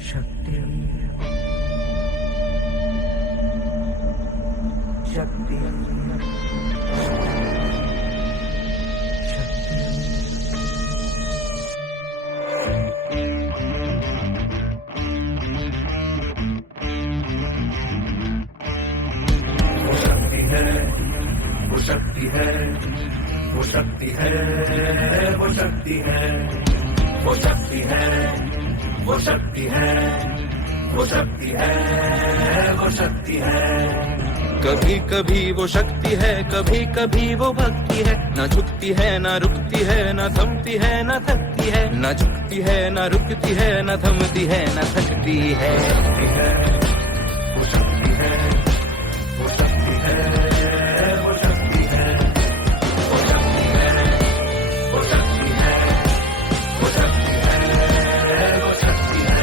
शक्ति शक्ति वो शक्ति है, वो शक्ति है, वो शक्ति है, वो शक्ति है, वो शक्ति है, वो शक्ति है, वो शक्ति है। कभी कभी वो शक्ति है, कभी कभी वो भक्ति है। ना झुकती है ना रुकती है, ना थमती है ना थकती है। ना झुकती है ना रुकती है, ना थमती है ना थकती है। वो शक्ति है, वो शक्ति है, वो शक्ति है, वो शक्ति है, वो शक्ति है, वो शक्ति है, वो शक्ति है।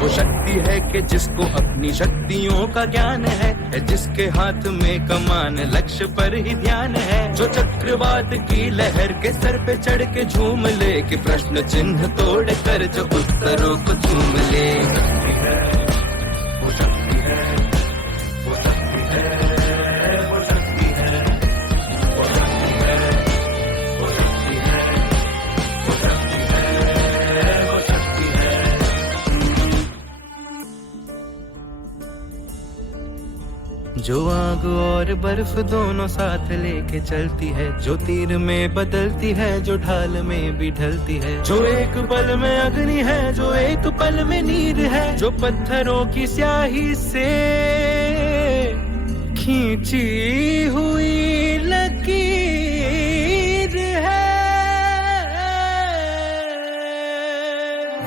वो शक्ति है कि जिसको अपनी शक्तियों का ज्ञान है, जिसके हाथ में कमान लक्ष्य पर ही ध्यान है। जो चक्रवात की लहर के सर पे चढ़ के झूम ले, कि प्रश्न चिन्ह तोड़ कर जो उत्तरों को चूम ले। वो शक्ति है, वो शक्ति है, वो शक्ति है, वो शक्ति है, वो शक्ति है, वो शक्ति है, वो शक्ति है। जो आग और बर्फ दोनों साथ लेके चलती है, जो तीर में बदलती है, जो ढाल में भी ढलती है। जो एक पल में अग्नि है, जो एक पल में नीर है। जो पत्थरों की स्याही से खींची हुई लकीर है।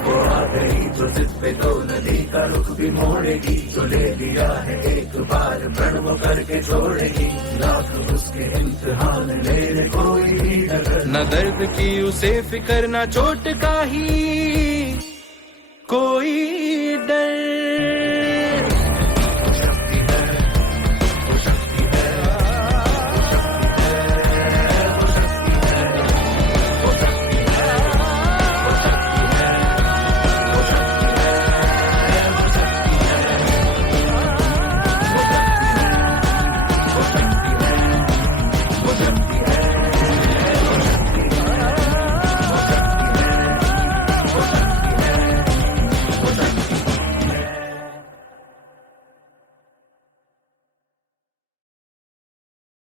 वो आ गई जो जिस पे तो नदी का रुख भी मोड़ेगी। जो ले लिया है एक बार प्रण वो करके छोड़ेगी। लाख उसके इम्तिहान ले कोई डर न दर्द की उसे फिकर, न चोट का ही कोई डर।